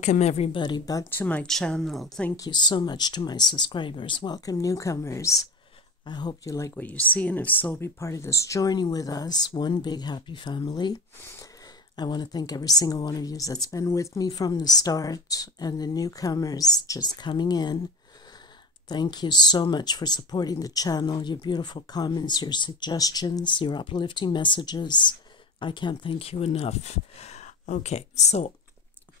Welcome everybody back to my channel. Thank you so much to my subscribers. Welcome newcomers. I hope you like what you see, and if so, be part of this journey with us, one big happy family. I want to thank every single one of you that's been with me from the start, and the newcomers just coming in. Thank you so much for supporting the channel, your beautiful comments, your suggestions, your uplifting messages. I can't thank you enough. Okay, so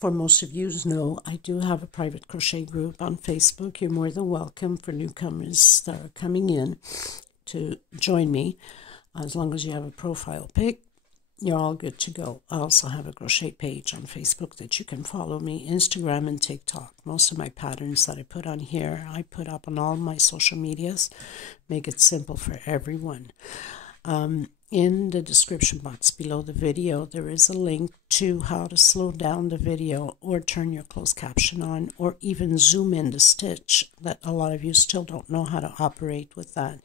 for most of you know, I do have a private crochet group on Facebook. You're more than welcome for newcomers that are coming in to join me. As long as you have a profile pic, you're all good to go. I also have a crochet page on Facebook that you can follow me, Instagram and TikTok. Most of my patterns that I put on here, I put up on all my social medias. Make it simple for everyone. In the description box below the video, there is a link to how to slow down the video or turn your closed caption on, or even zoom in the stitch that a lot of you still don't know how to operate with that.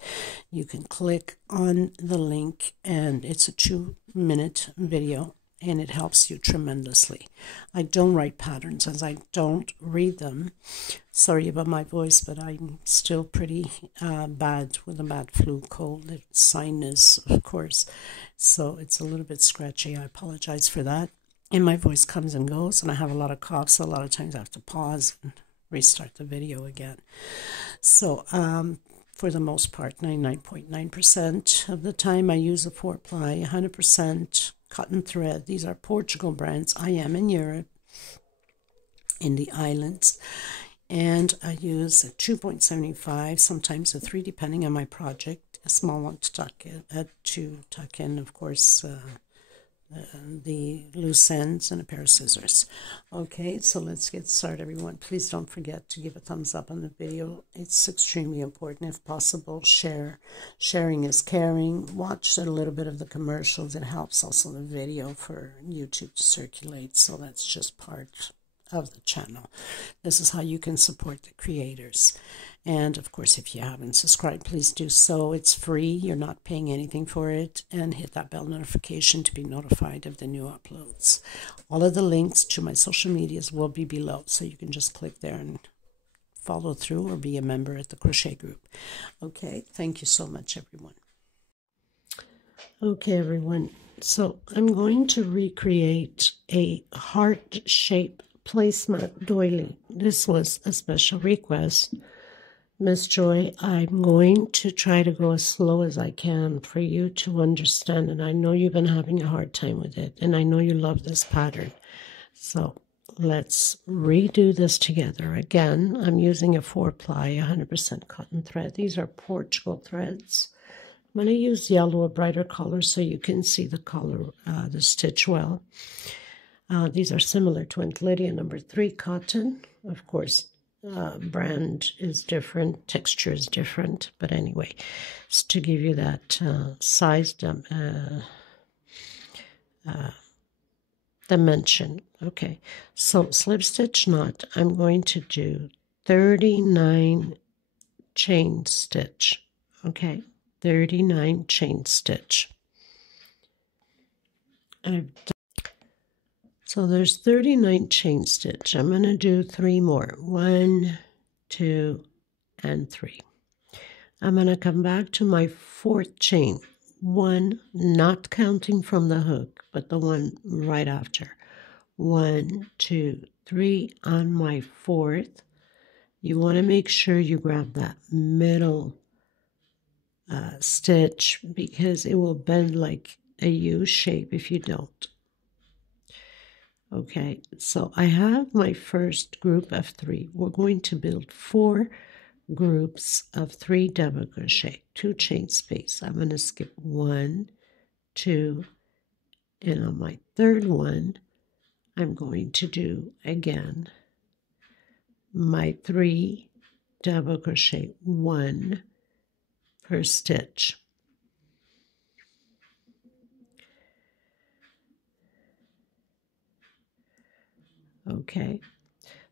You can click on the link, and it's a 2-minute video, and it helps you tremendously. I don't write patterns as I don't read them. Sorry about my voice, but I'm still pretty bad with a bad flu, cold, sinus, of course. So it's a little bit scratchy. I apologize for that. And my voice comes and goes, and I have a lot of coughs. So a lot of times I have to pause and restart the video again. So for the most part, 99.9% of the time, I use a 4-ply, 100% cotton thread. These are Portugal brands. I am in Europe, in the islands, and I use a 2.75, sometimes a 3, depending on my project. A small one to tuck in, of course, the loose ends, and a pair of scissors. Okay, so let's get started, everyone. Please don't forget to give a thumbs up on the video. It's extremely important. If possible, share. Sharing is caring. Watch a little bit of the commercials. It helps also the video for YouTube to circulate, so that's just part of the channel. This is how you can support the creators. And of course, if you haven't subscribed, please do so. It's free. You're not paying anything for it. And hit that bell notification to be notified of the new uploads. All of the links to my social medias will be below, so you can just click there and follow through or be a member at the crochet group. Okay, thank you so much, everyone. Okay, everyone. So I'm going to recreate a heart-shaped placemat doily. This was a special request. Miss Joy, I'm going to try to go as slow as I can for you to understand, and I know you've been having a hard time with it, and I know you love this pattern. So let's redo this together. Again, I'm using a 4-ply, 100% cotton thread. These are Portugal threads. I'm going to use yellow, a brighter color, so you can see the color, the stitch well. These are similar to Aunt Lydia number 3 cotton. Of course, brand is different, texture is different, but anyway, it's to give you that size dimension. Okay, so slip stitch knot, I'm going to do 39 chain stitch. Okay, 39 chain stitch. So there's 39 chain stitch. I'm going to do 3 more. 1, 2, and 3. I'm going to come back to my 4th chain. 1, not counting from the hook, but the one right after. 1, 2, 3 on my 4th. You want to make sure you grab that middle stitch, because it will bend like a U shape if you don't. Okay, so I have my first group of 3. We're going to build 4 groups of 3 double crochet, 2 chain space. I'm going to skip 1, 2, and on my 3rd one, I'm going to do again my 3 double crochet, 1 per stitch. Okay,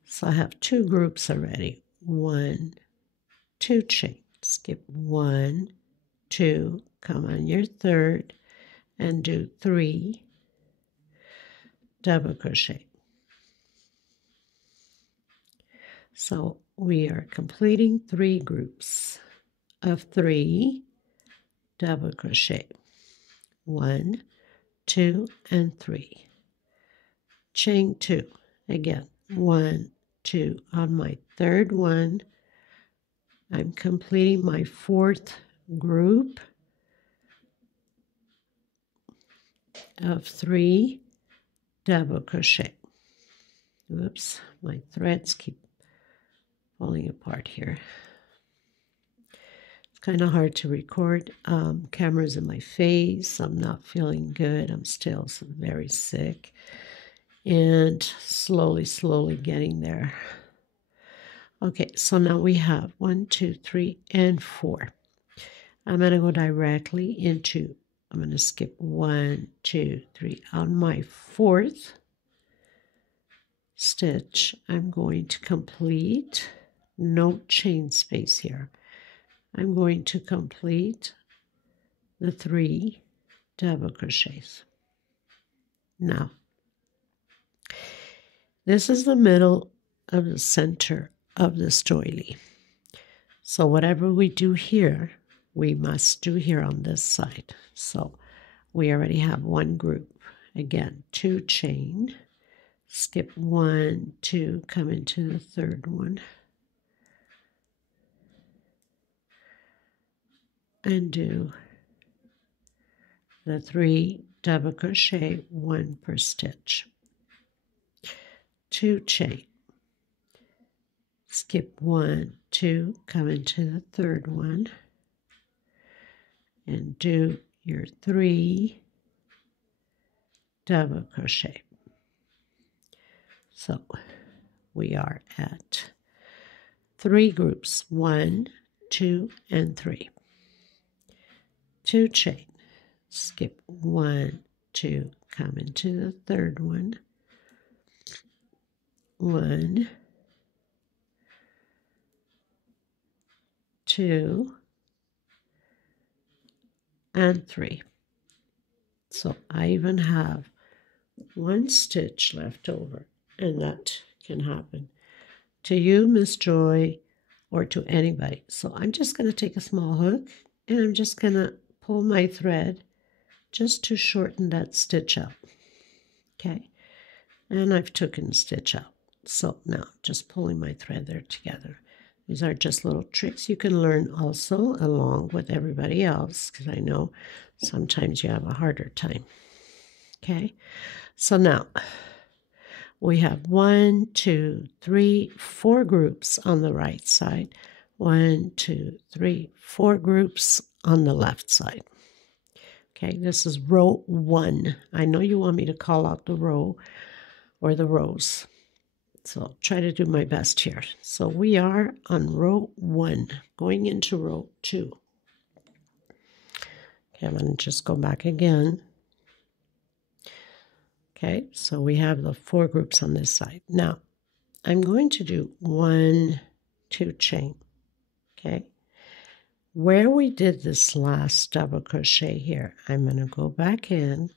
so I have 2 groups already. 1, 2 chain, skip 1, 2, come on your 3rd, and do 3 double crochet. So we are completing 3 groups of 3 double crochet. 1, 2, and 3. Chain 2. Again, 1, 2. On my third one, I'm completing my 4th group of 3 double crochet. Oops, my threads keep falling apart here. It's kind of hard to record. Camera's in my face. I'm not feeling good. I'm still very sick. And slowly getting there. Okay, so now we have 1, 2, 3, and 4. I'm going to go directly into, I'm going to skip 1, 2, 3. On my 4th stitch, I'm going to complete, no chain space here. I'm going to complete the 3 double crochets. Now, this is the middle of the center of this doily. So whatever we do here, we must do here on this side. So we already have 1 group. Again, 2 chain, skip 1, 2, come into the 3rd one, and do the 3 double crochet, 1 per stitch. 2 chain, skip 1, 2, come into the 3rd one, and do your 3 double crochet. So we are at 3 groups, 1, 2, and 3. 2 chain, skip 1, 2, come into the 3rd one, 1, 2, and 3. So I even have 1 stitch left over, and that can happen to you, Miss Joy, or to anybody. So I'm just going to take a small hook, and I'm just going to pull my thread just to shorten that stitch out. Okay, and I've taken the stitch out. So now just pulling my thread there together. These are just little tricks you can learn also along with everybody else, because I know sometimes you have a harder time. Okay, so now we have 1, 2, 3, 4 groups on the right side. 1, 2, 3, 4 groups on the left side. Okay, this is row 1. I know you want me to call out the row or the rows, so I'll try to do my best here. So we are on row 1, going into row 2. Okay, I'm going to just go back again. Okay, so we have the 4 groups on this side. Now, I'm going to do 1, 2 chain. Okay, where we did this last double crochet here, I'm going to go back in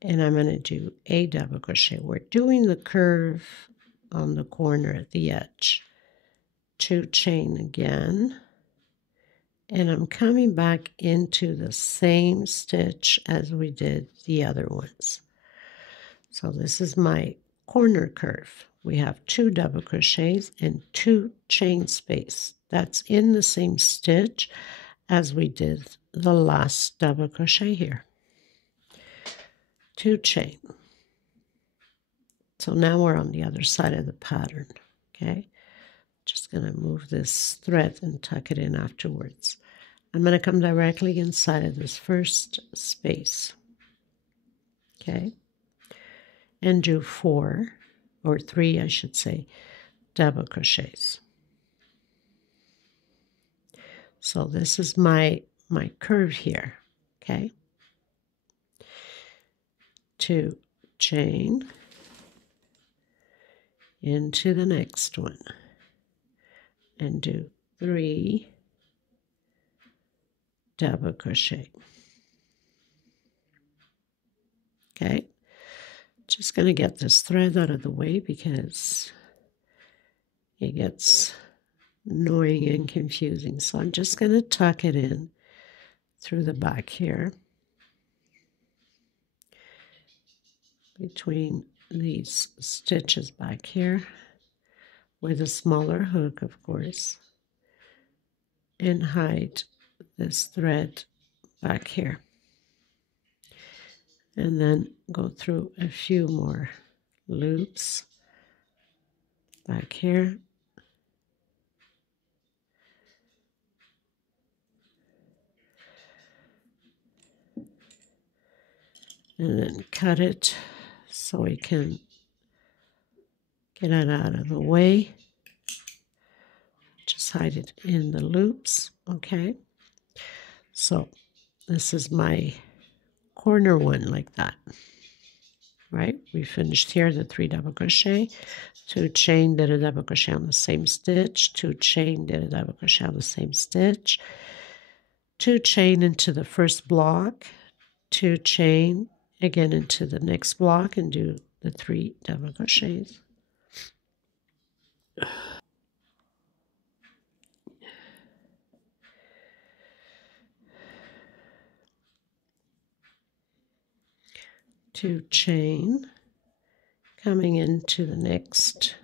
and I'm going to do a double crochet. We're doing the curve on the corner at the edge. 2 chain again, and I'm coming back into the same stitch as we did the other ones. So this is my corner curve. We have 2 double crochets and 2 chain space. That's in the same stitch as we did the last double crochet here. 2 chain. So now we're on the other side of the pattern. Okay, just going to move this thread and tuck it in afterwards. I'm going to come directly inside of this first space. Okay, and do 4 or 3, I should say, double crochets. So this is my curve here. Okay, 2 chain into the next one and do 3 double crochet. Okay, just going to get this thread out of the way because it gets annoying and confusing. So I'm just going to tuck it in through the back here, between these stitches back here, with a smaller hook, of course, and hide this thread back here. And then go through a few more loops back here. And then cut it so we can get it out of the way. Just hide it in the loops, okay? So this is my corner one like that, right? We finished here the 3 double crochet, 2 chain, did a double crochet on the same stitch, 2 chain, did a double crochet on the same stitch, 2 chain into the first block, 2 chain again into the next block, and do the 3 double crochets. Two chain, coming into the next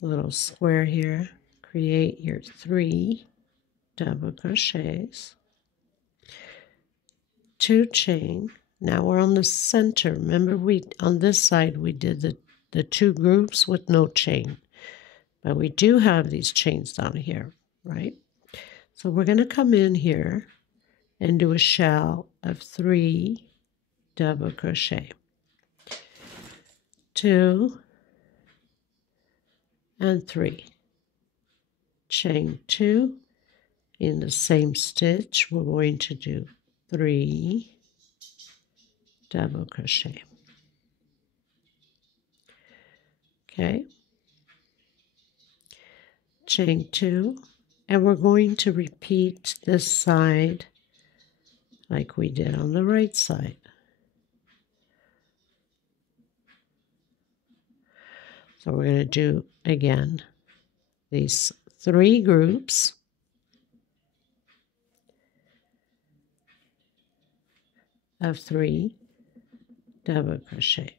little square here, create your 3 double crochets, 2 chain. Now we're on the center. Remember, we on this side we did the 2 groups with no chain, but we do have these chains down here, right? So we're going to come in here and do a shell of 3 double crochet, 2 and 3, chain 2, in the same stitch we're going to do 3 double crochet. Okay, chain 2, and we're going to repeat this side like we did on the right side. So we're going to do again these 3 groups of 3 double crochet.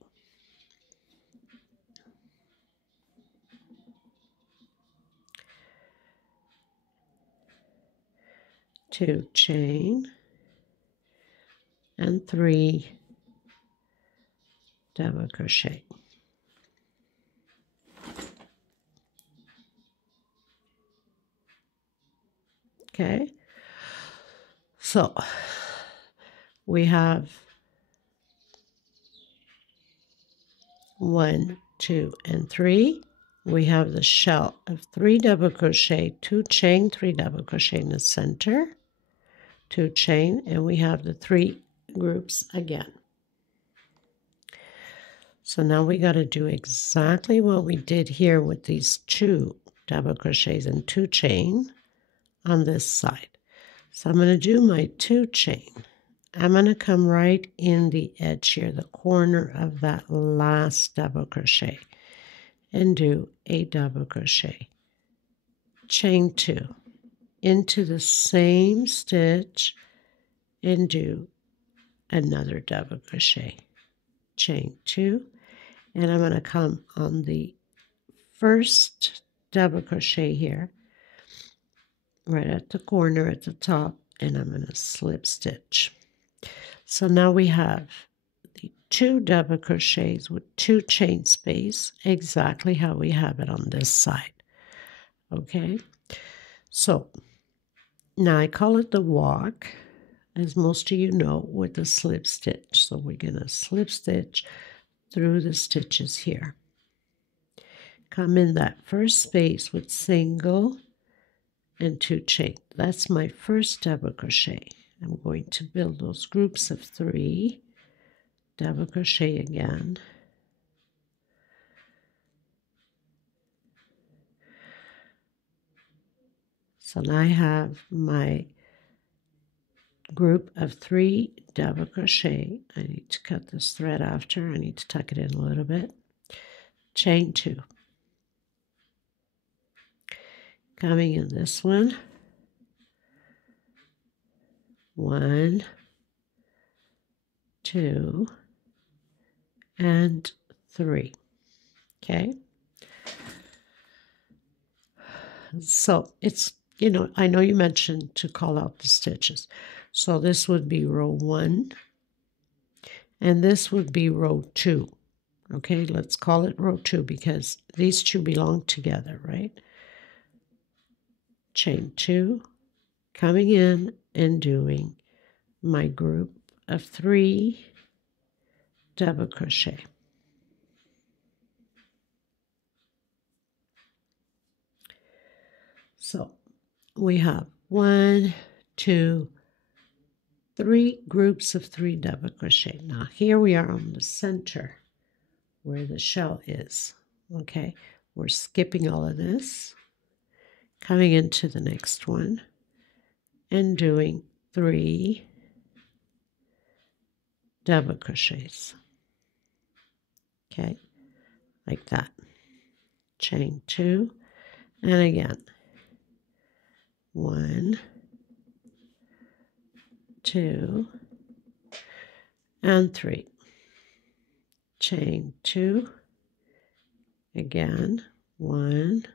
Two chain and 3 double crochet. Okay, so we have 1, 2, and 3. We have the shell of 3 double crochet, 2 chain, 3 double crochet in the center, 2 chain, and we have the 3 groups again. So now we got to do exactly what we did here with these 2 double crochets and 2 chain on this side. So I'm going to do my 2 chain. I'm going to come right in the edge here, the corner of that last double crochet, and do a double crochet, chain 2 into the same stitch, and do another double crochet, chain 2, and I'm going to come on the first double crochet here, right at the corner at the top, and I'm going to slip stitch. So now we have the 2 double crochets with 2 chain space, exactly how we have it on this side. Okay, so now I call it the walk, as most of you know, with the slip stitch. So we're going to slip stitch through the stitches here. Come in that first space with single and 2 chain. That's my first double crochet. I'm going to build those groups of 3 double crochet again. So now I have my group of 3 double crochet. I need to cut this thread after. I need to tuck it in a little bit. Chain 2. coming in this one, 1, 2, and 3. Okay, so it's, I know you mentioned to call out the stitches. So this would be row 1, and this would be row 2. Okay, let's call it row 2 because these two belong together, right? Chain 2, coming in and doing my group of 3 double crochet. So we have 1, 2, 3 groups of 3 double crochet. Now here we are on the center where the shell is. Okay, we're skipping all of this, coming into the next one and doing 3 double crochets. Okay, like that. Chain 2, and again, 1, 2, and 3. Chain 2, again, 1, 2.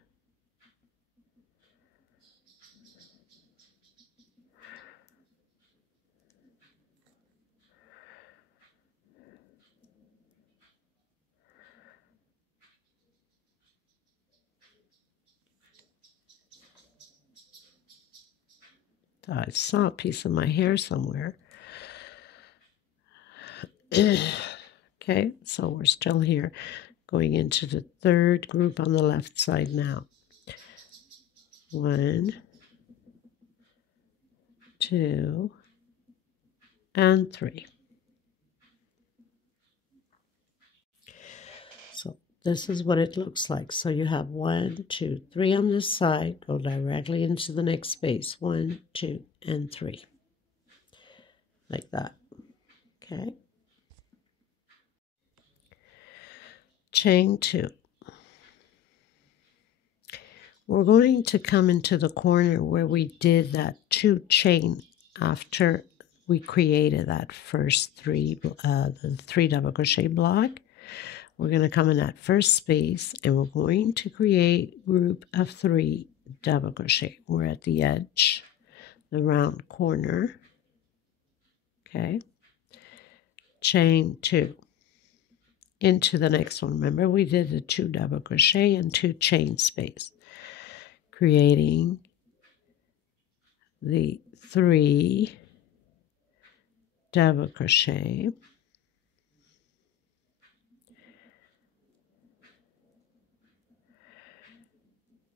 I saw a piece of my hair somewhere. Okay, so we're still here, going into the 3rd group on the left side now. 1, 2, and 3. So this is what it looks like. So you have 1, 2, 3 on this side, go directly into the next space. 1, 2, and 3. Like that. Okay. Chain 2. We're going to come into the corner where we did that 2 chain after we created that first the 3 double crochet block. We're going to come in that first space and we're going to create a group of 3 double crochet. We're at the edge, the round corner. Okay. Chain 2 into the next one. Remember, we did the 2 double crochet and 2 chain space, creating the 3 double crochet,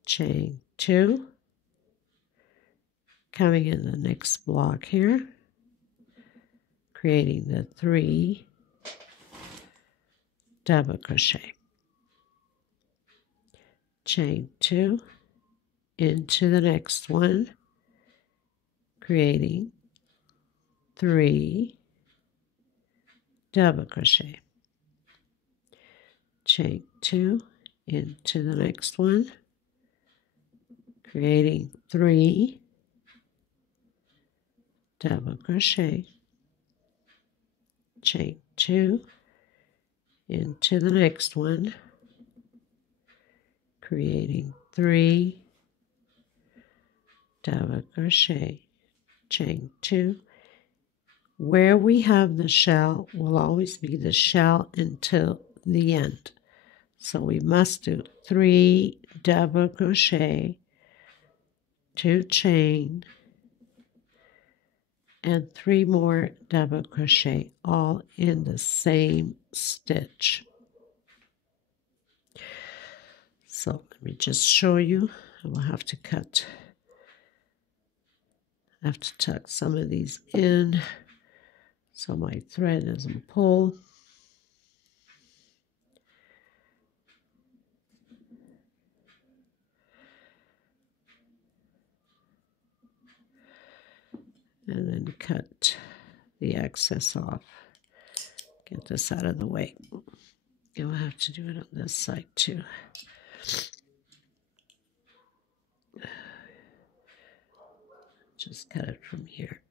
chain 2, coming in the next block here, creating the 3 double crochet, chain 2 into the next one, creating 3 double crochet, chain 2 into the next one, creating 3 double crochet, chain 2 into the next one, creating 3 double crochet, chain 2. Where we have the shell will always be the shell until the end. So we must do 3 double crochet, 2 chain, and 3 more double crochet, all in the same stitch. So let me just show you. I will have to cut. I have to tuck some of these in so my thread doesn't pull. And then cut the excess off. Get this out of the way. And we'll have to do it on this side too. Just cut it from here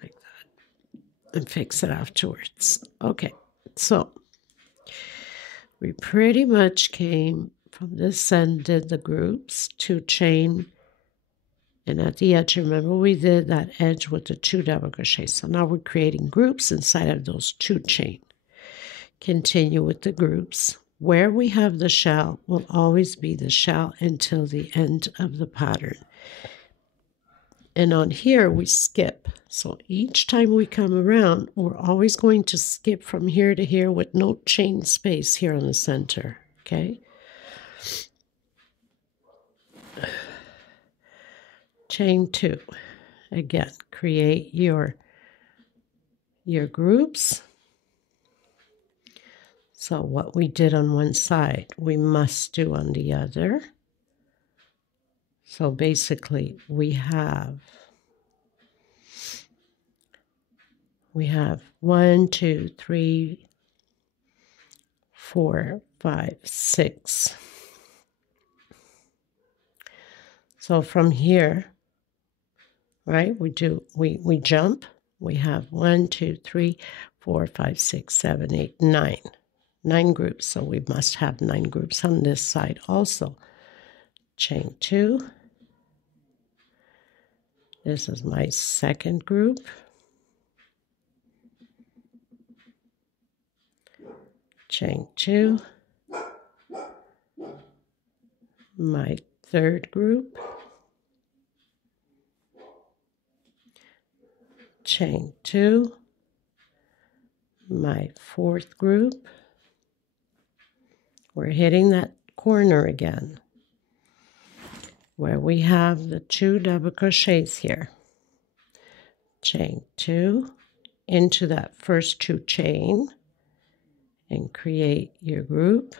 like that and fix it afterwards. Okay, so we pretty much came from this end, did the groups, 2 chain, and at the edge, remember we did that edge with the 2 double crochets. So now we're creating groups inside of those 2 chain. Continue with the groups. Where we have the shell will always be the shell until the end of the pattern. And on here we skip. So each time we come around, we're always going to skip from here to here with no chain space here on the center. Okay? Chain 2. Again, create your groups. So what we did on one side, we must do on the other. So basically, we have 1, 2, 3, 4, 5, 6. So from here, right, we jump. We have 1, 2, 3, 4, 5, 6, 7, 8, 9. 9 groups, so we must have 9 groups on this side also. Chain 2. This is my second group. Chain 2. My third group. Chain 2. My fourth group. We're hitting that corner again where we have the 2 double crochets here. Chain 2 into that first 2 chain and create your group.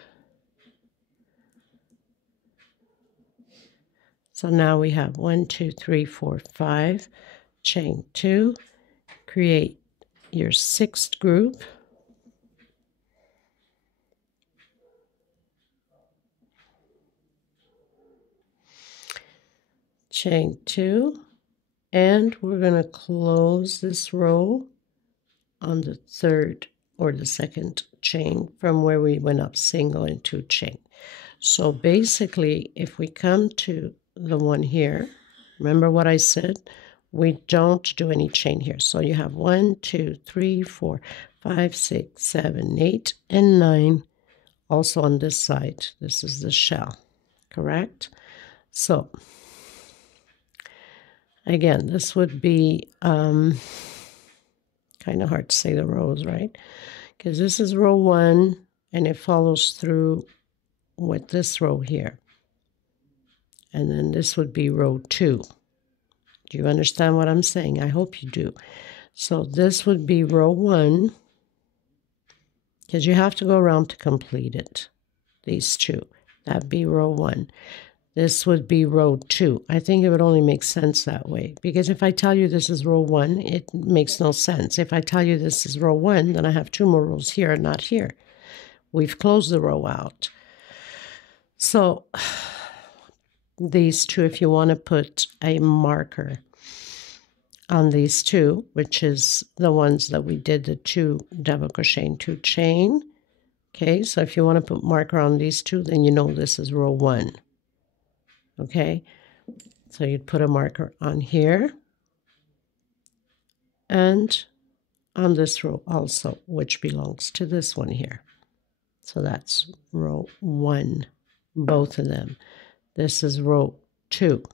So now we have 1, 2, 3, 4, 5, chain 2, create your 6th group. Chain 2, and we're going to close this row on the 3rd or the 2nd chain from where we went up single and 2 chain. So basically, if we come to the one here, remember what I said? We don't do any chain here. So you have 1, 2, 3, 4, 5, 6, 7, 8, and 9. Also on this side, this is the shell, correct? So again, this would be kind of hard to say the rows, right? Because this is row 1, and it follows through with this row here. And then this would be row 2. Do you understand what I'm saying? I hope you do. So this would be row 1, because you have to go around to complete it. These 2. That'd be row 1. This would be row 2. I think it would only make sense that way. Because if I tell you this is row 1, it makes no sense. If I tell you this is row 1, then I have 2 more rows here and not here. We've closed the row out. So these 2, if you want to put a marker on these 2, which is the ones that we did the 2 double crochet and 2 chain. Okay, so if you want to put marker on these 2, then you know this is row 1. Okay, so you'd put a marker on here and on this row also, which belongs to this one here. So that's row 1, both of them. This is row 2.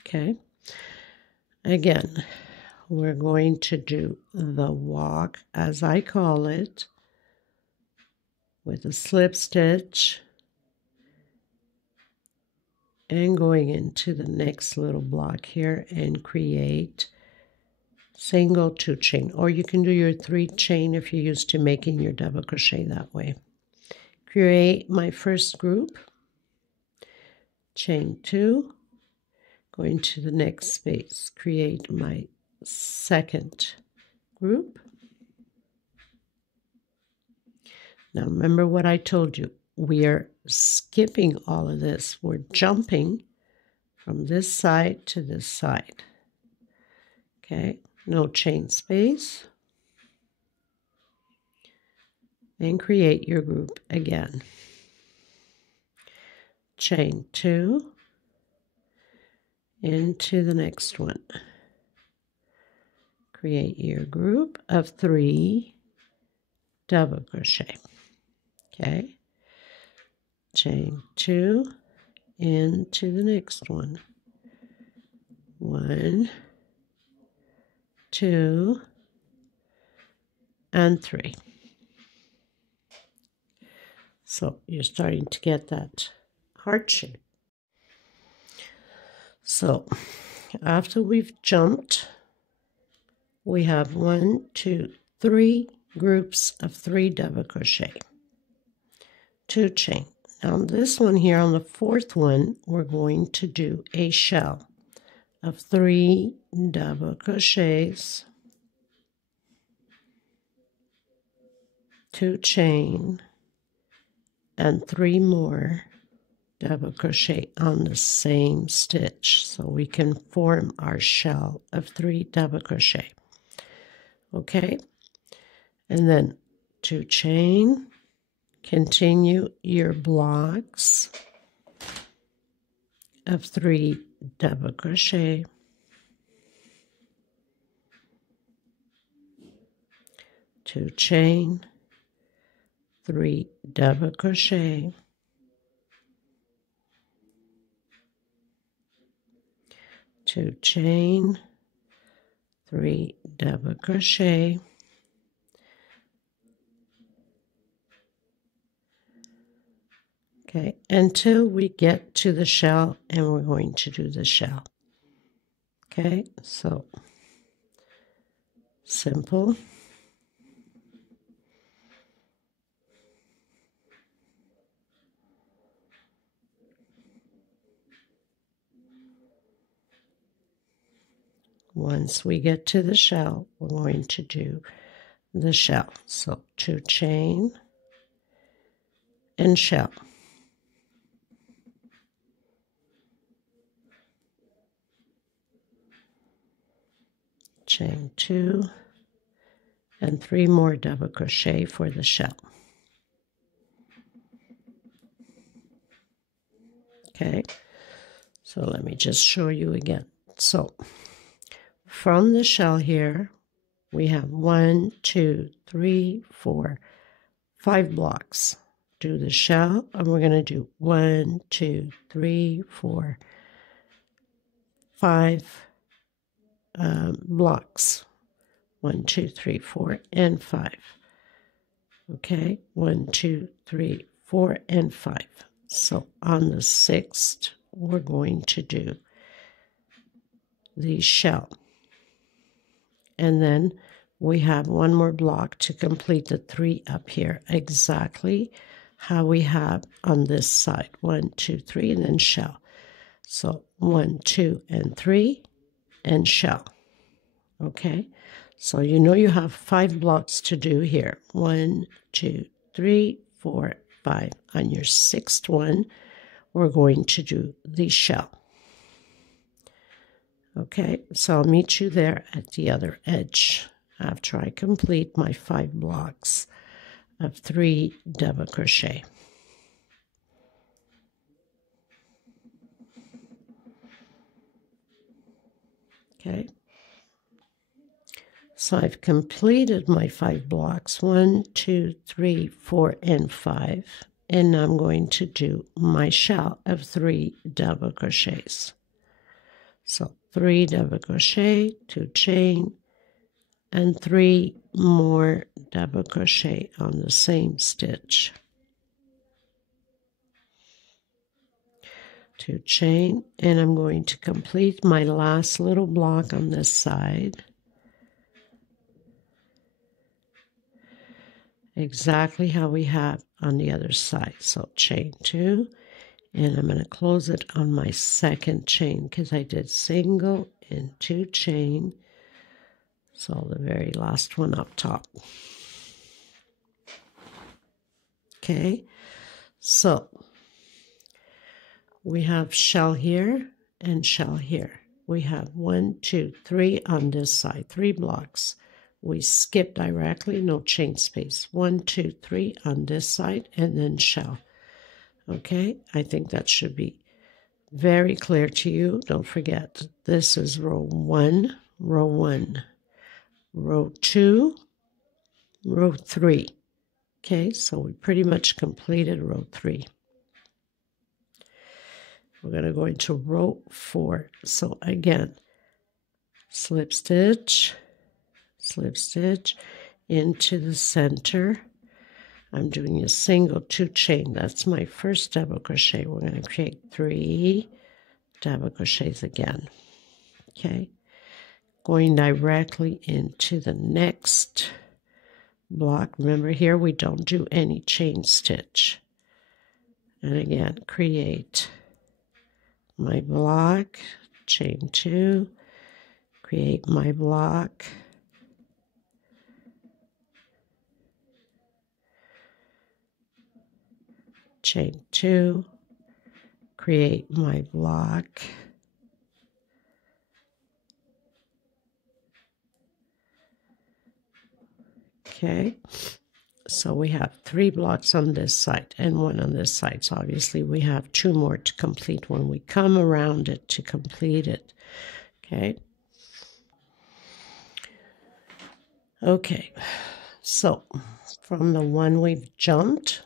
Okay, again, we're going to do the walk, as I call it, with a slip stitch and going into the next little block here and create single 2 chain, or you can do your 3 chain if you're used to making your double crochet that way. Create my first group, chain 2, go into the next space, create my second group. Now remember what I told you, we are skipping all of this. We're jumping from this side to this side. Okay, no chain space. And create your group again. Chain 2 into the next one. Create your group of 3 double crochet. Okay, chain 2 into the next one. 1, 2, and 3. So you're starting to get that heart shape. So after we've jumped, we have 1, 2, 3 groups of 3 double crochet, 2 chain. Now this one here, on the 4th one, we're going to do a shell of 3 double crochets, 2 chain, and 3 more double crochet on the same stitch, so we can form our shell of 3 double crochet. Okay, and then 2 chain, continue your blocks of 3 double crochet, 2 chain, 3 double crochet, 2 chain, 3 double crochet, okay, until we get to the shell, and we're going to do the shell. Okay, so simple. Once we get to the shell, we're going to do the shell. So 2 chain and shell. Chain 2 and 3 more double crochet for the shell. Okay, so let me just show you again. So from the shell here, we have 1, 2, 3, 4, 5 blocks. Do the shell, and we're going to do 1, 2, 3, 4, 5 blocks. 1, 2, 3, 4, and 5. Okay, 1, 2, 3, 4, and 5. So on the 6th, we're going to do the shell. And then we have 1 more block to complete the 3 up here, exactly how we have on this side. 1, 2, 3, and then shell. So 1, 2, and 3, and shell. Okay, so you know you have 5 blocks to do here. 1, 2, 3, 4, 5. On your 6th one, we're going to do the shell. Okay, so I'll meet you there at the other edge after I complete my 5 blocks of 3 double crochet. Okay, so I've completed my 5 blocks, 1, 2, 3, 4, and 5, and I'm going to do my shell of 3 double crochets. So 3 double crochet, 2 chain, and 3 more double crochet on the same stitch. 2 chain, and I'm going to complete my last little block on this side. Exactly how we have on the other side. So chain 2, and I'm going to close it on my 2nd chain because I did single and 2 chain. So the very last one up top. Okay, so we have shell here, and shell here. We have 1, 2, 3 on this side, 3 blocks. We skip directly, no chain space. 1, 2, 3 on this side, and then shell. Okay, I think that should be very clear to you. Don't forget, this is row 1, row 1, row 2, row 3. Okay, so we pretty much completed row 3. We're going to go into row 4. So again, slip stitch into the center. I'm doing a single 2 chain. That's my first double crochet. We're going to create 3 double crochets again. Okay, going directly into the next block. Remember, here we don't do any chain stitch. And again, create my block, chain 2, create my block, chain 2, create my block, okay, so we have 3 blocks on this side and 1 on this side, so obviously we have 2 more to complete when we come around it to complete it. Okay, so from the one we've jumped,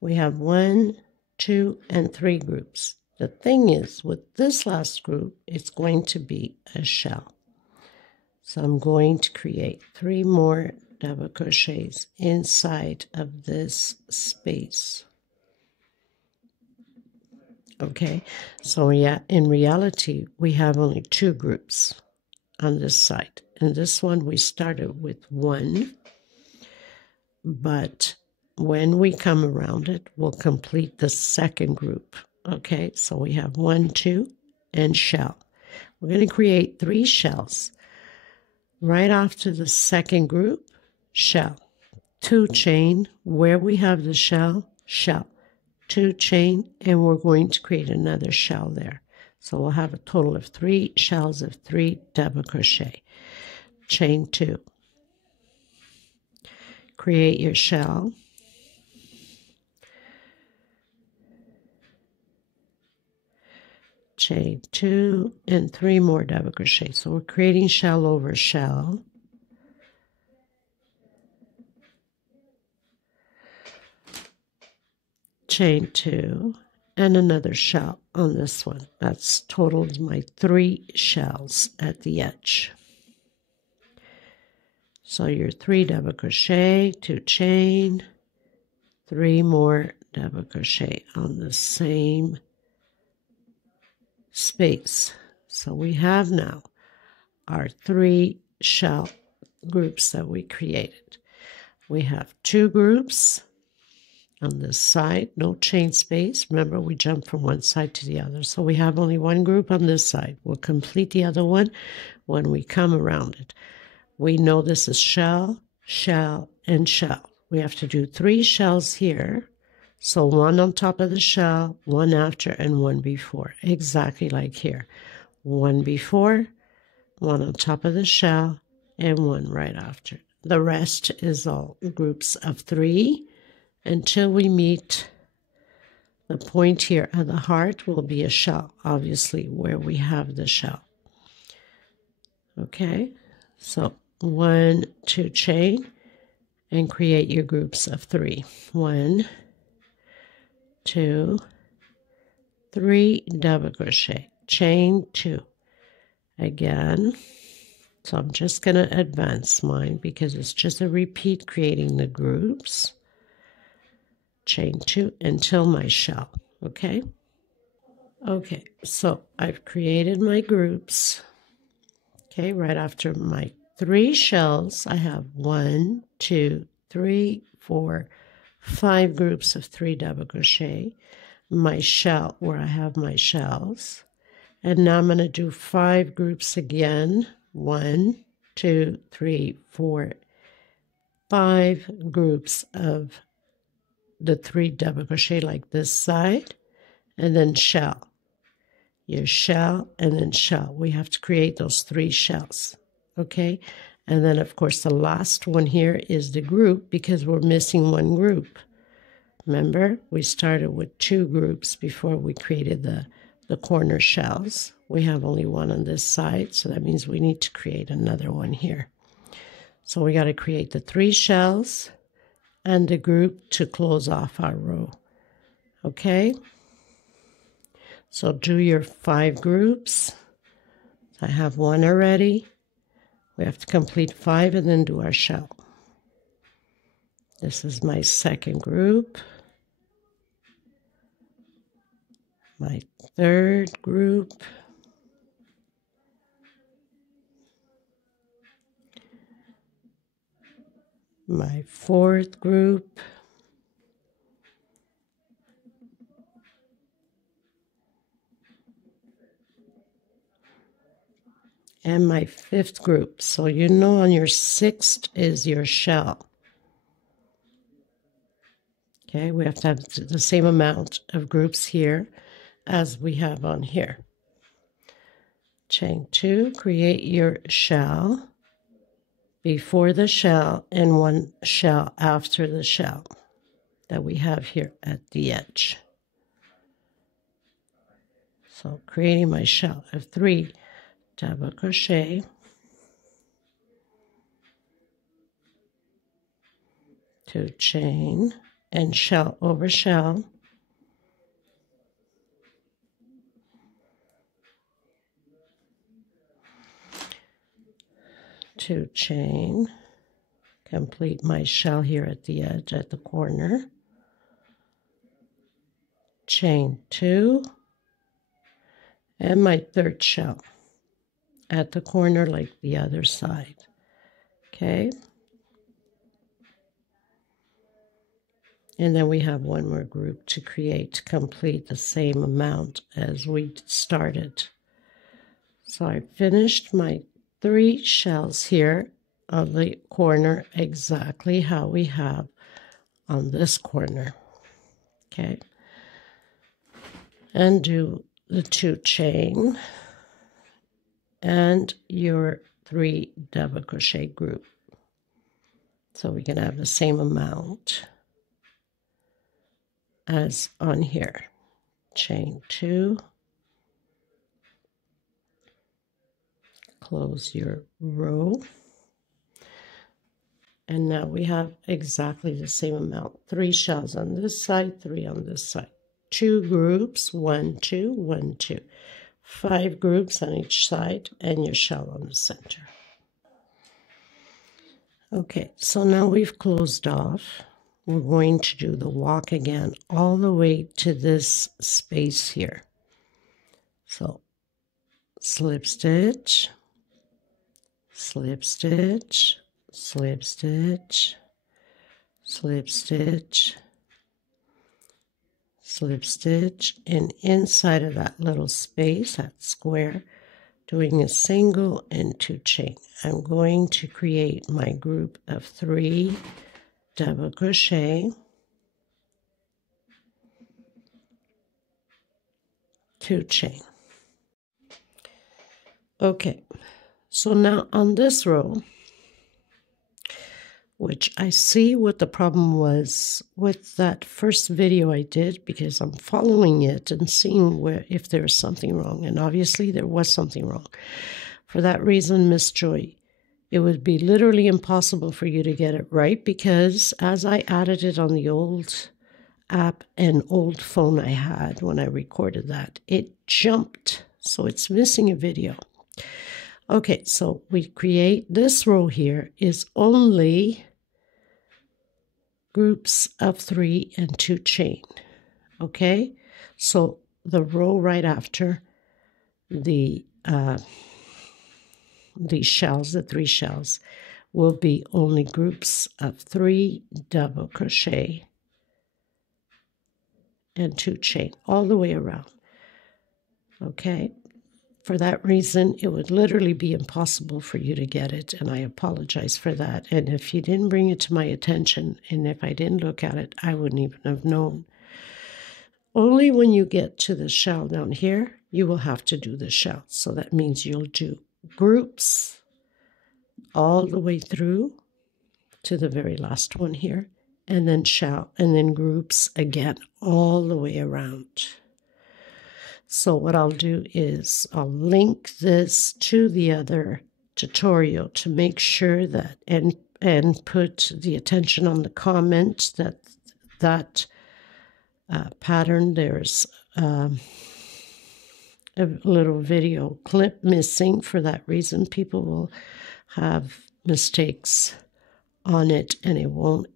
we have 1, 2, and 3 groups. The thing is, with this last group, it's going to be a shell. So I'm going to create 3 more double crochets inside of this space. Okay, so yeah, in reality, we have only 2 groups on this side. And this one, we started with 1, but when we come around it, we'll complete the second group. Okay, so we have 1, 2, and shell. We're going to create 3 shells. Right after the second group, shell. 2 chain, where we have the shell, shell. 2 chain, and we're going to create another shell there. So we'll have a total of 3 shells of 3 double crochet. Chain 2. Create your shell. Chain 2 and 3 more double crochet. So we're creating shell over shell. Chain 2 and another shell on this one. That's totaled my 3 shells at the edge. So your 3 double crochet, 2 chain, 3 more double crochet on the same space. So we have now our 3 shell groups that we created. We have 2 groups on this side, no chain space. Remember, we jumped from one side to the other. So we have only 1 group on this side. We'll complete the other one when we come around it. We know this is shell, shell, and shell. We have to do 3 shells here. So 1 on top of the shell, 1 after, and 1 before. Exactly like here. 1 before, 1 on top of the shell, and 1 right after. The rest is all groups of 3 until we meet the point here at the heart will be a shell, obviously, where we have the shell. Okay, so 1, 2 chain, and create your groups of 3. 1, 2, 3 double crochet, chain 2. Again, so I'm just going to advance mine because it's just a repeat creating the groups. Chain 2 until my shell. Okay, so I've created my groups. Okay, right after my 3 shells, I have 1, 2, 3, 4, 5 groups of 3 double crochet. My shell where I have my shells. And now I'm going to do 5 groups again. 1, 2, 3, 4, 5 groups of the 3 double crochet like this side, and then shell. your shell, and then shell. We have to create those 3 shells, okay? And then, of course, the last one here is the group because we're missing 1 group. Remember, we started with 2 groups before we created the corner shells. We have only 1 on this side, so that means we need to create another one here. So we got to create the 3 shells and the group to close off our row, okay? So do your 5 groups. I have 1 already. We have to complete 5 and then do our shell. This is my second group. My third group. My fourth group. And my 5th group. So you know on your 6th is your shell. Okay, we have to have the same amount of groups here as we have on here. Chain 2, create your shell before the shell and 1 shell after the shell that we have here at the edge. So creating my shell of 3 double crochet, 2 chain, and shell over shell, 2 chain, complete my shell here at the edge at the corner, chain 2, and my 3rd shell at the corner like the other side, okay? And then we have 1 more group to create to complete the same amount as we started. So I finished my 3 shells here on the corner exactly how we have on this corner, okay? And do the 2 chain and your 3 double crochet group. So we can have the same amount as on here. Chain 2, close your row, and now we have exactly the same amount. 3 shells on this side, 3 on this side. 2 groups, 1, 2, 1, 2. 5 groups on each side and your shell on the center. Okay, so now we've closed off. We're going to do the walk again all the way to this space here. So slip stitch, slip stitch, slip stitch, slip stitch, slip stitch, and inside of that little space, that square, doing a single and 2 chain. I'm going to create my group of 3 double crochet, 2 chain. Okay, so now on this row, which I see what the problem was with that first video I did, because I'm following it and seeing where if there's something wrong, and obviously there was something wrong. For that reason, Miss Joy, it would be literally impossible for you to get it right, because as I added it on the old app and old phone I had when I recorded that, it jumped, so it's missing a video. Okay, so we create this row here is only groups of 3 and 2 chain. Okay, so the row right after the shells, the 3 shells, will be only groups of 3 double crochet and 2 chain all the way around. Okay. For that reason, it would literally be impossible for you to get it, and I apologize for that. And if you didn't bring it to my attention, and if I didn't look at it, I wouldn't even have known. Only when you get to the shell down here, you will have to do the shell. So that means you'll do groups all the way through to the very last one here, and then shell, and then groups again all the way around. So what I'll do is I'll link this to the other tutorial to make sure that, and put the attention on the comment that pattern, there's a little video clip missing. For that reason, people will have mistakes on it and it won't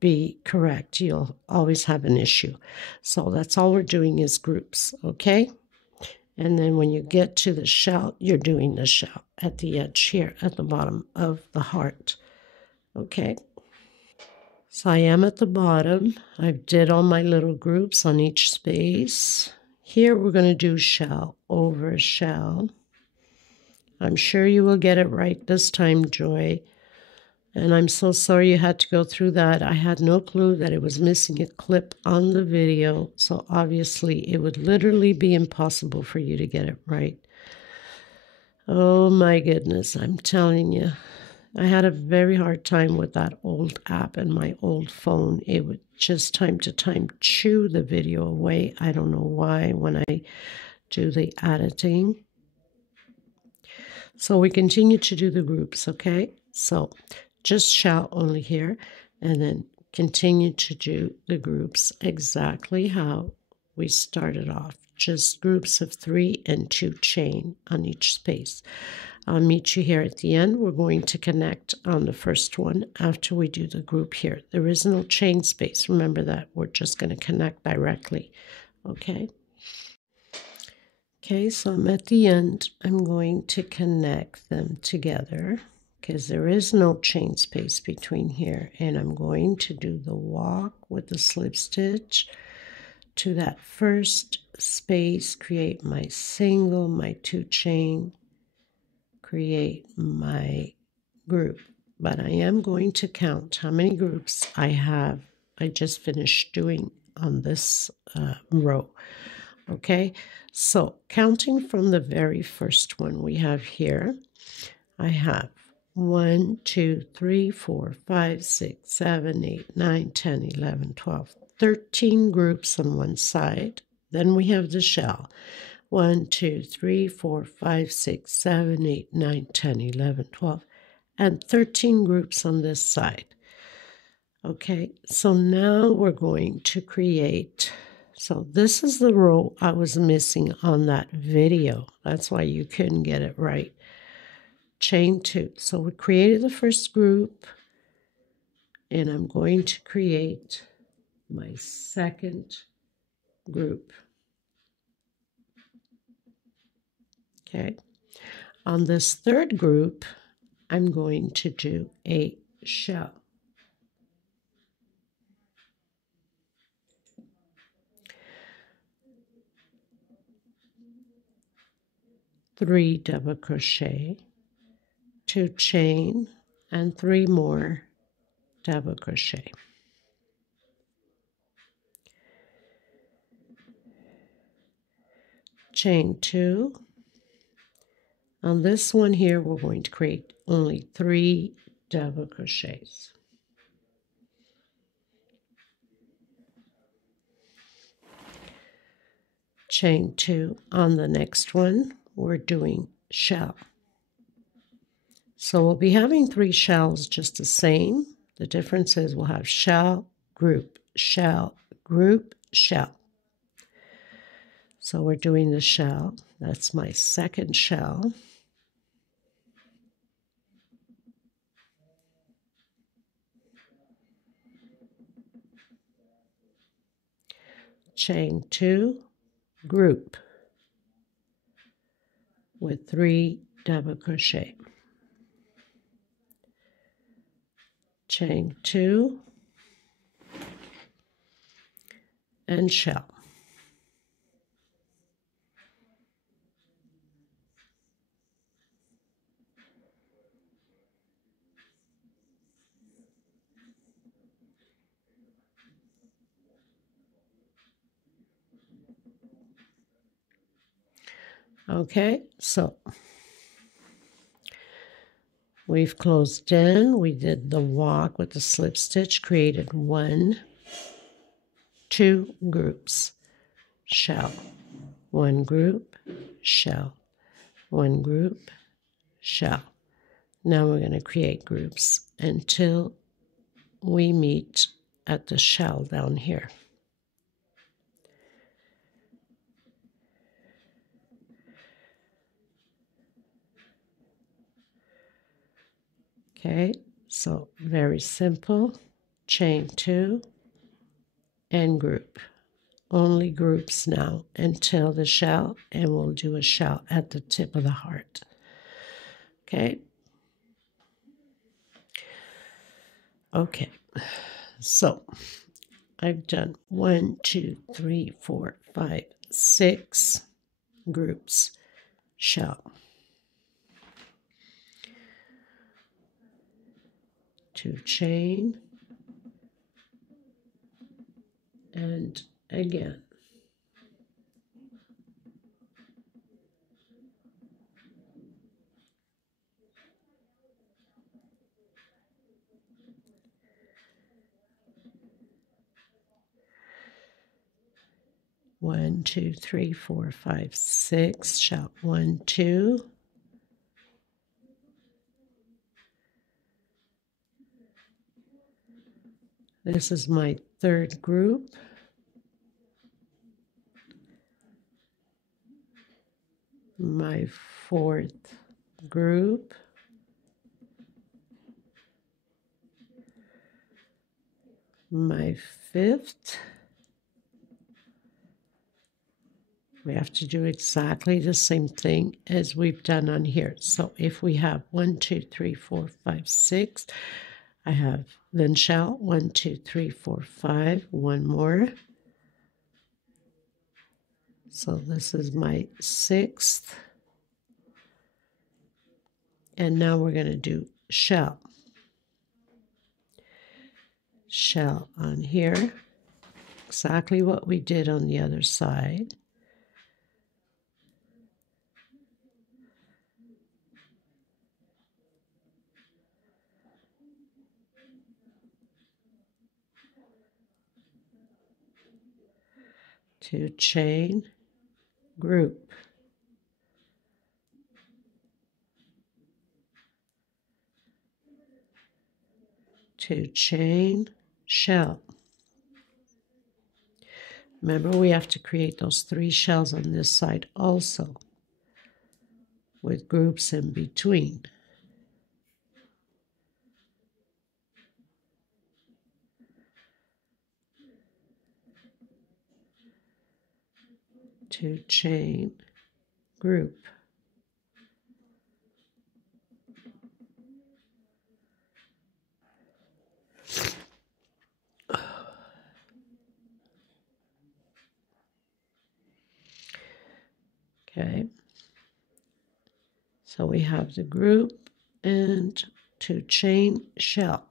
be correct. You'll always have an issue. So that's all we're doing is groups, okay? And then when you get to the shell, you're doing the shell at the edge here at the bottom of the heart, okay? So I am at the bottom. I did all my little groups on each space. Here we're going to do shell over shell. I'm sure you will get it right this time, Joy. And I'm so sorry you had to go through that. I had no clue that it was missing a clip on the video. So obviously it would literally be impossible for you to get it right. Oh my goodness, I'm telling you. I had a very hard time with that old app and my old phone. It would just time to time chew the video away. I don't know why when I do the editing. So we continue to do the groups, okay? So just shell only here, and then continue to do the groups exactly how we started off. Just groups of 3 and 2 chain on each space. I'll meet you here at the end. We're going to connect on the first one after we do the group here. There is no chain space. Remember that. We're just going to connect directly, okay? Okay, so I'm at the end. I'm going to connect them together because there is no chain space between here. And I'm going to do the walk with the slip stitch to that first space, create my single, my 2 chain, create my group. But I am going to count how many groups I have. I just finished doing on this row. Okay, so counting from the very first one we have here, I have 1, 2, 3, 4, 5, 6, 7, 8, 9, 10, 11, 12, 13 groups on one side. Then we have the shell. 1, 2, 3, 4, 5, 6, 7, 8, 9, 10, 11, 12, and 13 groups on this side. Okay, so now we're going to create. So this is the row I was missing on that video. That's why you couldn't get it right. Chain 2. So we created the first group, and I'm going to create my second group. Okay. On this third group, I'm going to do a shell. Three double crochet, 2 chain, and 3 more double crochet. Chain 2. On this one here, we're going to create only 3 double crochets. Chain 2. On the next one, we're doing shell. So we'll be having 3 shells just the same. The difference is we'll have shell, group, shell, group, shell. So we're doing the shell. That's my second shell. Chain 2, group with 3 double crochet. Chain 2 and shell. Okay, so we've closed in. We did the walk with the slip stitch, created 1, 2 groups, shell, 1 group, shell, 1 group, shell. Now we're going to create groups until we meet at the shell down here. Okay, so very simple. Chain 2 and group. Only groups now until the shell, and we'll do a shell at the tip of the heart. Okay. Okay, so I've done 1, 2, 3, 4, 5, 6 groups, shell, 2 chain, and again. One, 2, 3, 4, 5, 6, shell, 1, 2. This is my 3rd group. My 4th group. My 5th. We have to do exactly the same thing as we've done on here. So if we have 1, 2, 3, 4, 5, 6, I have then shell 1, 2, 3, 4, 5, 1 more. So this is my 6th. And now we're going to do shell. Shell on here. Exactly what we did on the other side. Two chain, group. Two chain, shell. Remember, we have to create those 3 shells on this side also, with groups in between. Two chain, group. Okay, so we have the group and 2 chain, shell.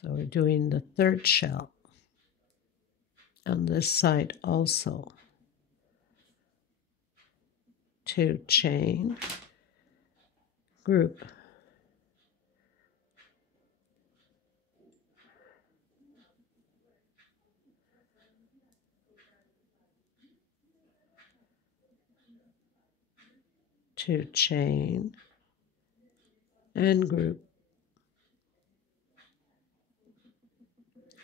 So we're doing the 3rd shell on this side also. 2 chain, group. Two chain and group.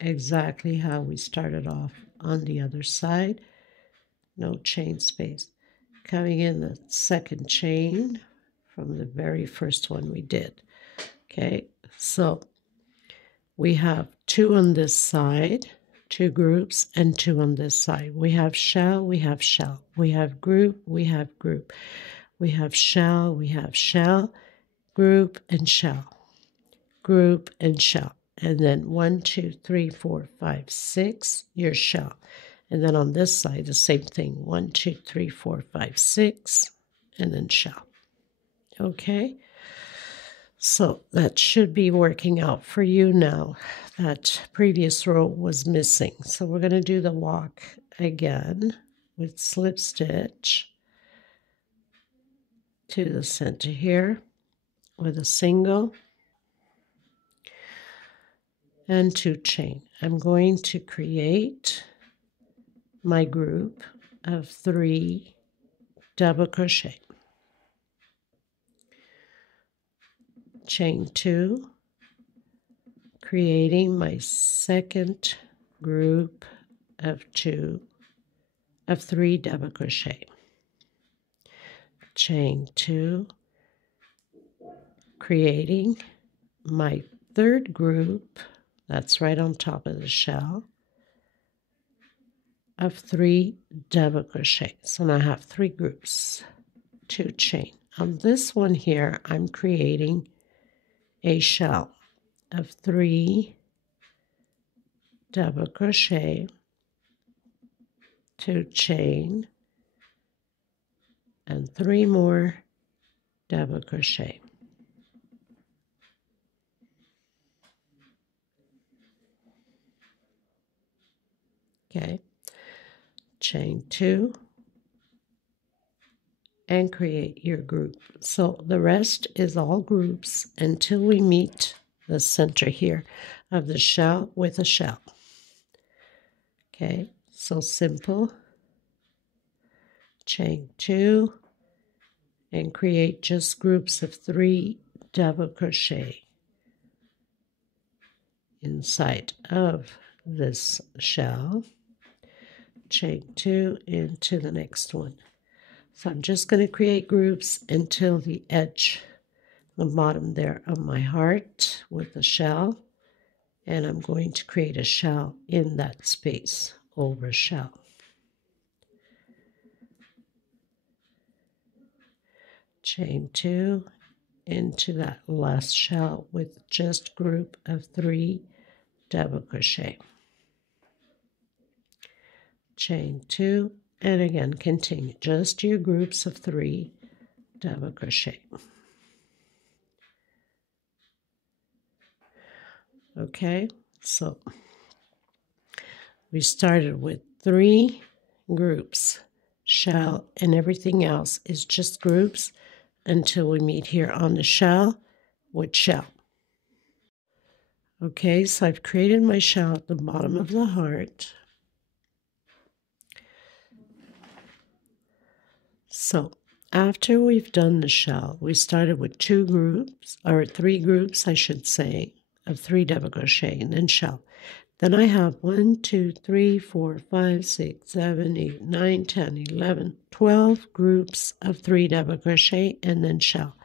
Exactly how we started off on the other side. No chain space. Coming in the 2nd chain from the very first one we did. Okay, so we have 2 on this side, 2 groups, and 2 on this side. We have shell, we have shell. We have group, we have group. We have shell, we have shell, group, and shell. Group and shell. And then 1, 2, 3, 4, 5, 6, your shell. And then on this side, the same thing. 1, 2, 3, 4, 5, 6, and then shell. Okay, so that should be working out for you now. That previous row was missing. So we're going to do the walk again with slip stitch to the center here with a single and 2 chain. I'm going to create my group of 3 double crochet, chain 2, creating my second group of 3 double crochet, chain 2, creating my third group, that's right on top of the shell, of 3 double crochet. So now I have 3 groups, 2 chain. On this one here, I'm creating a shell of 3 double crochet, 2 chain, and 3 more double crochet. Okay, chain 2, and create your group. So the rest is all groups until we meet the center here of the shell with a shell. Okay, so simple, chain 2, and create just groups of 3 double crochet inside of this shell, chain 2 into the next one. So I'm just going to create groups until the edge, the bottom there of my heart with the shell, and I'm going to create a shell in that space over shell. Chain 2 into that last shell with just group of 3 double crochet. Chain 2, and again continue just your groups of 3 double crochet. Okay, so we started with 3 groups, shell, and everything else is just groups until we meet here on the shell with shell. Okay, so I've created my shell at the bottom of the heart. So after we've done the shell, we started with 2 groups, or 3 groups, I should say, of 3 double crochet and then shell. Then I have 1, 2, 3, 4, 5, 6, 7, 8, 9, 10, 11, 12 groups of 3 double crochet and then shell.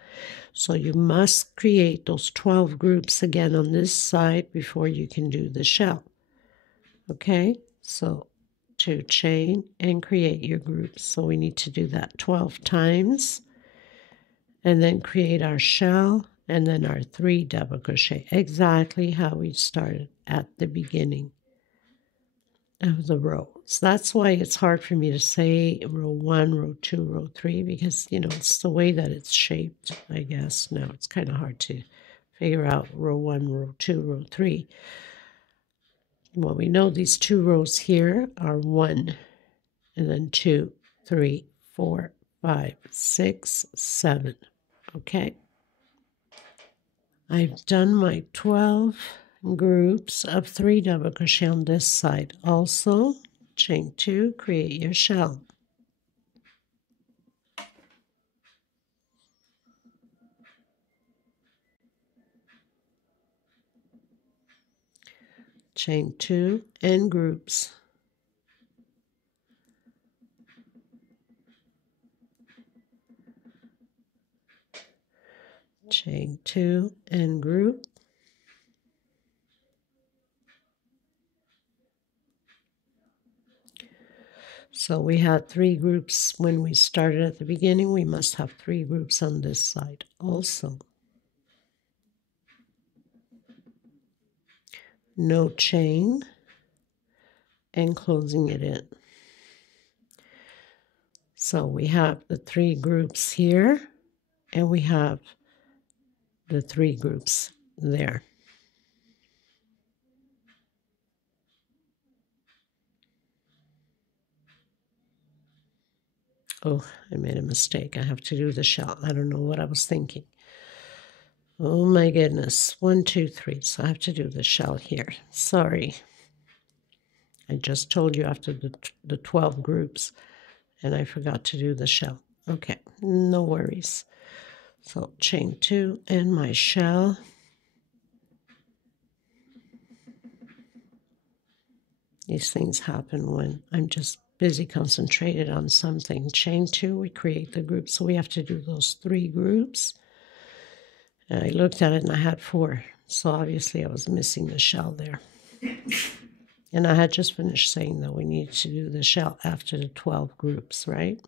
So you must create those 12 groups again on this side before you can do the shell. Okay, so 2 chain and create your groups. So we need to do that 12 times and then create our shell and then our 3 double crochet, exactly how we started at the beginning of the row. So that's why it's hard for me to say row 1, row 2, row 3, because, you know, it's the way that it's shaped, I guess. Now it's kind of hard to figure out row 1, row 2, row 3. Well, we know these 2 rows here are 1, and then 2, 3, 4, 5, 6, 7. Okay. I've done my 12 groups of 3 double crochet on this side. Also, chain 2, create your shell. Chain 2 and groups. Chain 2 and group. So we had 3 groups when we started at the beginning. We must have 3 groups on this side also. No chain and closing it in. So we have the 3 groups here, and we have the 3 groups there. Oh, I made a mistake. I have to do the shell. I don't know what I was thinking. Oh my goodness. 1, 2, 3. So I have to do the shell here. Sorry. I just told you after the 12 groups, and I forgot to do the shell. Okay, no worries. So chain 2 and my shell. These things happen when I'm just busy concentrated on something. Chain 2, we create the group. So we have to do those 3 groups. And I looked at it and I had 4. So obviously I was missing the shell there. And I had just finished saying that we need to do the shell after the 12 groups, right?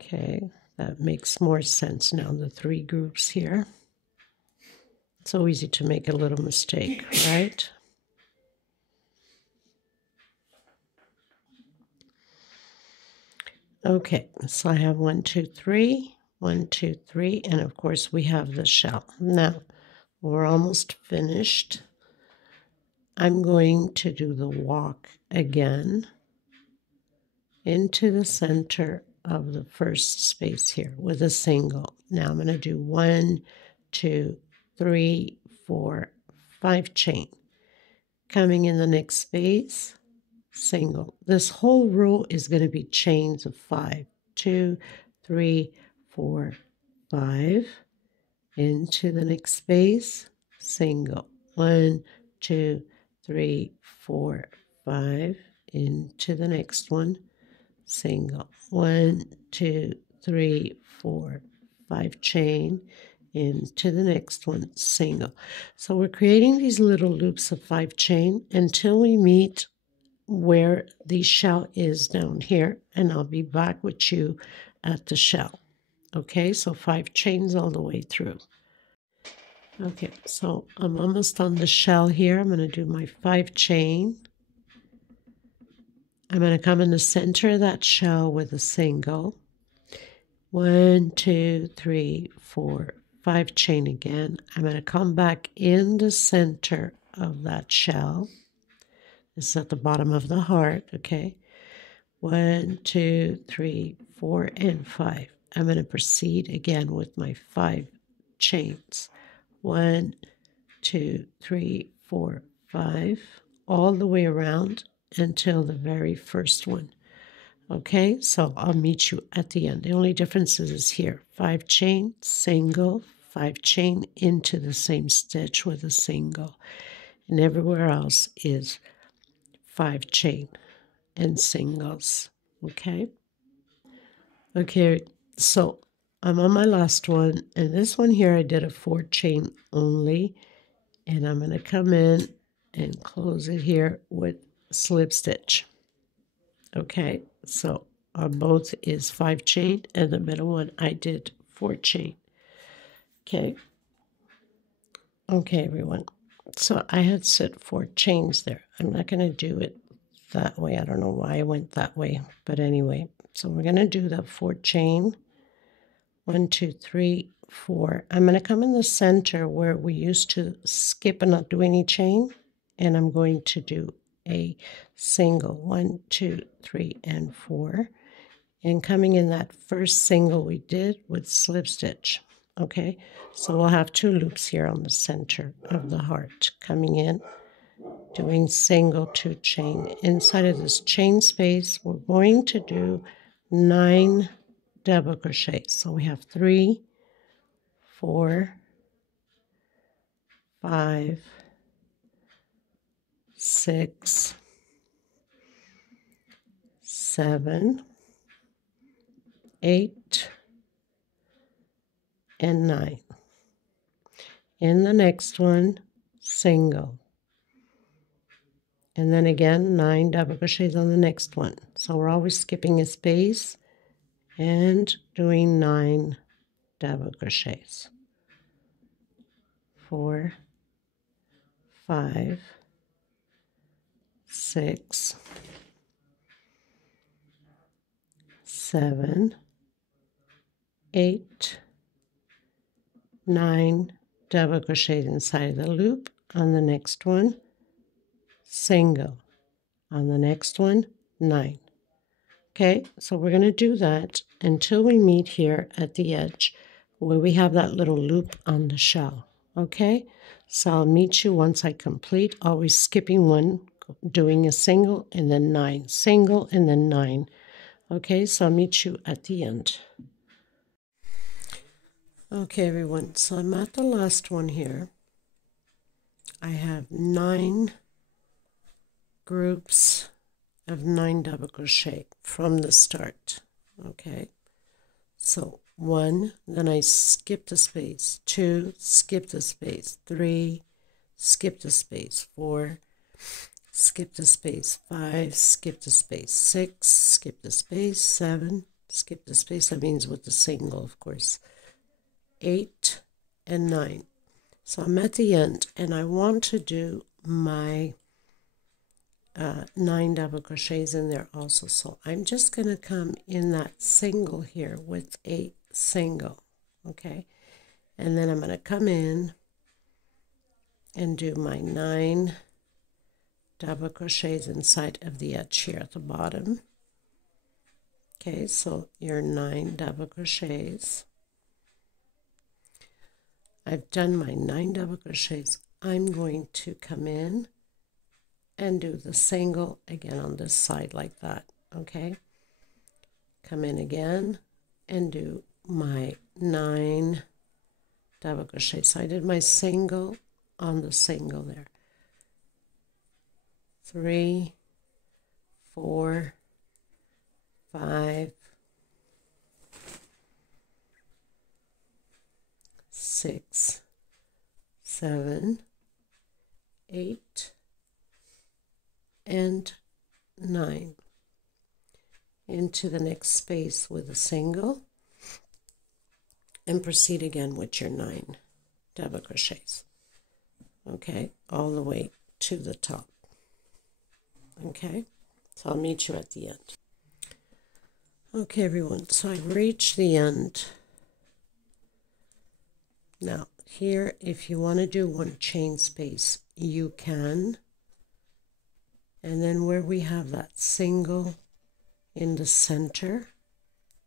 Okay, that makes more sense now, the 3 groups here. It's so easy to make a little mistake, right? Okay, so I have 1, 2, 3, 1, 2, 3, and of course we have the shell. Now, we're almost finished. I'm going to do the walk again into the center of the first space here with a single. Now I'm going to do 1, 2, 3, 4, 5 chain. Coming in the next space, single. This whole row is going to be chains of 5. 2, 3, 4, 5. Into the next space, single. 1, 2, 3, 4, 5. Into the next one, single. 1, 2, 3, 4, 5 chain. Into the next one, single. So we're creating these little loops of 5 chain until we meet where the shell is down here, and I'll be back with you at the shell. Okay, so 5 chains all the way through. Okay, so I'm almost on the shell here. I'm going to do my 5 chain. I'm going to come in the center of that shell with a single. 1, 2, 3, 4, 5 chain again. I'm going to come back in the center of that shell. This is at the bottom of the heart, okay? 1, 2, 3, 4, and 5. I'm going to proceed again with my 5 chains. 1, 2, 3, 4, 5, all the way around until the very first one. Okay, so I'll meet you at the end. The only difference is here. 5 chain, single, 5 chain into the same stitch with a single. And everywhere else is 5 chain and singles. Okay? Okay, so I'm on my last one. And this one here I did a 4 chain only. And I'm going to come in and close it here with slip stitch. Okay, so on both is 5 chain, and the middle one I did 4 chain. Okay. Okay, everyone. So I had set 4 chains there. I'm not going to do it that way. I don't know why I went that way, but anyway. So we're going to do the 4 chain. 1, 2, 3, 4. I'm going to come in the center where we used to skip and not do any chain, and I'm going to do a single. 1, 2, 3, and 4. And coming in that first single we did with slip stitch. Okay, so we'll have 2 loops here on the center of the heart. Coming in, doing single 2 chain. Inside of this chain space, we're going to do 9 double crochets. So we have 3, 4, 5, 6, 7, 8, and 9. In the next one, single. And then again, 9 double crochets on the next one. So we're always skipping a space and doing 9 double crochets. 4, 5, 6, 7, 8, 9, double crochet inside the loop. On the next one, single. On the next one, 9. Okay, so we're going to do that until we meet here at the edge where we have that little loop on the shell. Okay, so I'll meet you once I complete, always skipping one, doing a single and then 9, single and then 9. Okay, so I'll meet you at the end. Okay, everyone, so I'm at the last one here. I have 9 groups of 9 double crochet from the start. Okay, so 1, then I skip the space, 2, skip the space, 3, skip the space, 4, skip the space, 5, skip the space, 6, skip the space, 7, skip the space, that means with the single, of course, 8, and 9. So I'm at the end, and I want to do my 9 double crochets in there also. So I'm just going to come in that single here with a single, okay? And then I'm going to come in and do my 9 double crochets inside of the edge here at the bottom. Okay, so your 9 double crochets. I've done my 9 double crochets. I'm going to come in and do the single again on this side like that, okay? Come in again and do my 9 double crochet. So I did my single on the single there. 3, 4, 5, 6, 7, 8, and 9 into the next space with a single, and proceed again with your 9 double crochets, okay, all the way to the top. Okay, so I'll meet you at the end. Okay, everyone, so I've reached the end. Now here, if you want to do one chain space, you can. And then where we have that single in the center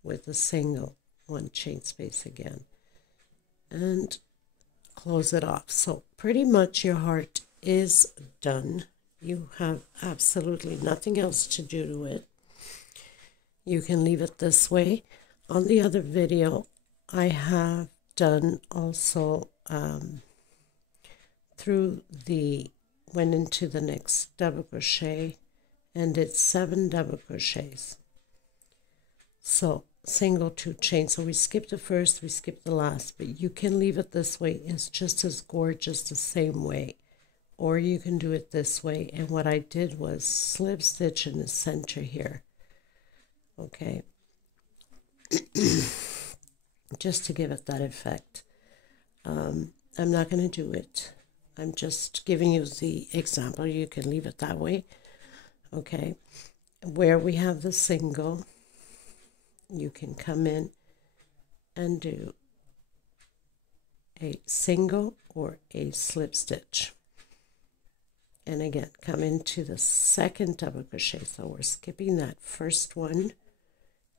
with a single, one chain space again, and close it off. So pretty much your heart is done. You have absolutely nothing else to do to it. You can leave it this way. On the other video, I have done also went into the next double crochet and did 7 double crochets. So single, 2 chains. So we skip the first, we skip the last, but you can leave it this way. It's just as gorgeous the same way, or you can do it this way. And what I did was slip stitch in the center here, okay, just to give it that effect. I'm not going to do it. I'm just giving you the example. You can leave it that way, okay? Where we have the single, you can come in and do a single or a slip stitch. And again, come into the second double crochet. So we're skipping that first one,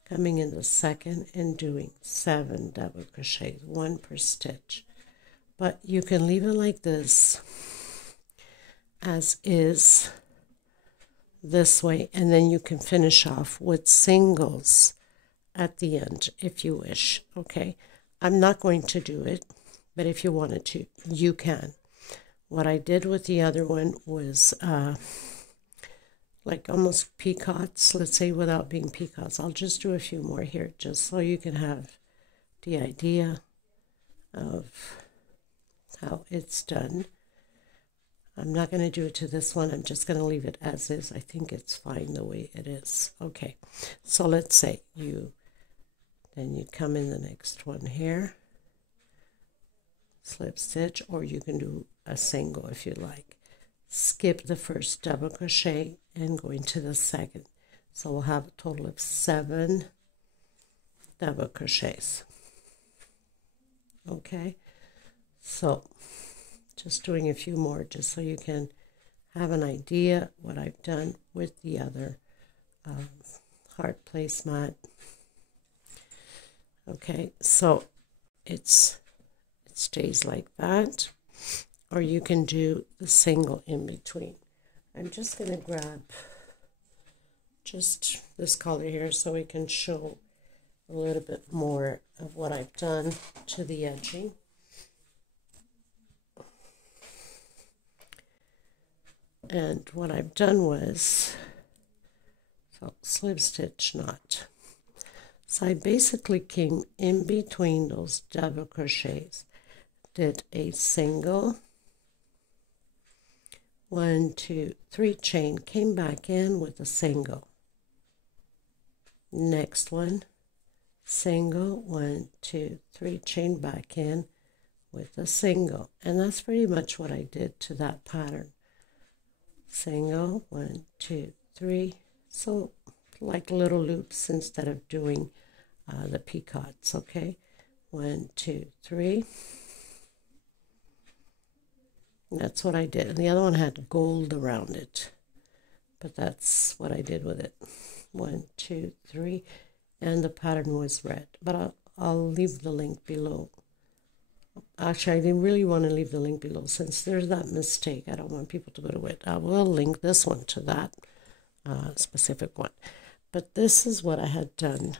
coming in the second and doing 7 double crochets, 1 per stitch. But you can leave it like this, as is, this way, and then you can finish off with singles at the end if you wish, okay? I'm not going to do it, but if you wanted to, you can. What I did with the other one was like almost peacocks, let's say, without being peacocks. I'll just do a few more here just so you can have the idea of how it's done. I'm not going to do it to this one. I'm just going to leave it as is. I think it's fine the way it is. Okay, so let's say then you come in the next one here, slip stitch, or you can do a single if you like. skip the first double crochet and go into the second. So we'll have a total of 7 double crochets. Okay, so just doing a few more just so you can have an idea what I've done with the other heart placemat. Okay, so it stays like that, or you can do the single in between. I'm just going to grab just this color here so we can show a little bit more of what I've done to the edging. And what I've done was, so slip stitch knot. So I basically came in between those double crochets, did a single, 1, 2, 3 chain, came back in with a single. Next one, single, 1, 2, 3, chain back in with a single. And that's pretty much what I did to that pattern. Single, 1, 2, 3. So like little loops instead of doing the picots. Okay, 1, 2, 3. That's what I did. And the other one had gold around it, but that's what I did with it. 1, 2, 3, and the pattern was red. But I'll leave the link below. Actually, I didn't really want to leave the link below since there's that mistake. I don't want people to go to it. I will link this one to that specific one. But this is what I had done,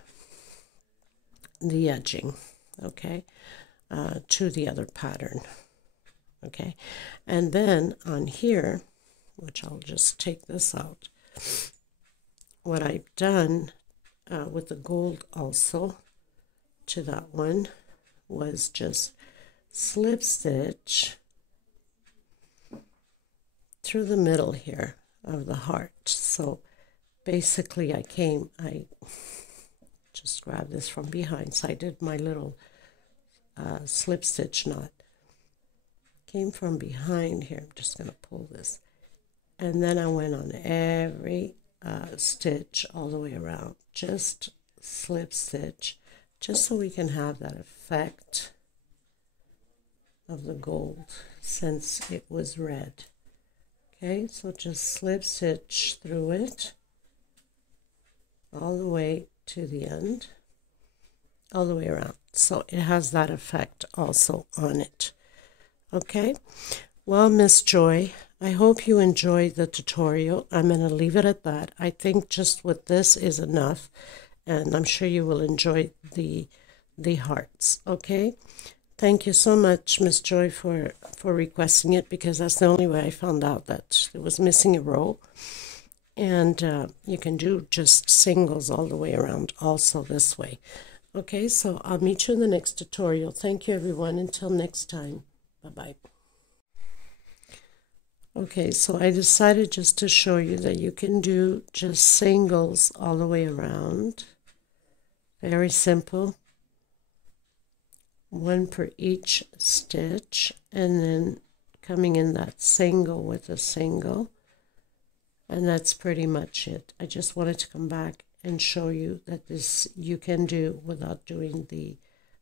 the edging, okay, to the other pattern, okay. And then on here, which I'll just take this out, what I've done with the gold also to that one was just slip stitch through the middle here of the heart. So basically I just grabbed this from behind, so I did my little slip stitch knot, came from behind here. I'm just going to pull this, and then I went on every stitch all the way around, just slip stitch, just so we can have that effect of the gold since it was red. Okay, so just slip stitch through it all the way to the end, all the way around, so it has that effect also on it. Okay, well, Miss Joy, I hope you enjoyed the tutorial. I'm going to leave it at that. I think just with this is enough, and I'm sure you will enjoy the hearts. Okay, thank you so much, Miss Joy, for requesting it, because that's the only way I found out that it was missing a row. And you can do just singles all the way around also this way. Okay, so I'll meet you in the next tutorial. Thank you, everyone. Until next time. Bye-bye. Okay, so I decided just to show you that you can do just singles all the way around. Very simple. 1 per each stitch, and then coming in that single with a single. And that's pretty much it. I just wanted to come back and show you that this you can do without doing the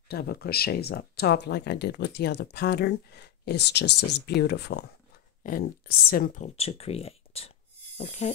double crochets up top like I did with the other pattern. It's just as beautiful and simple to create. Okay.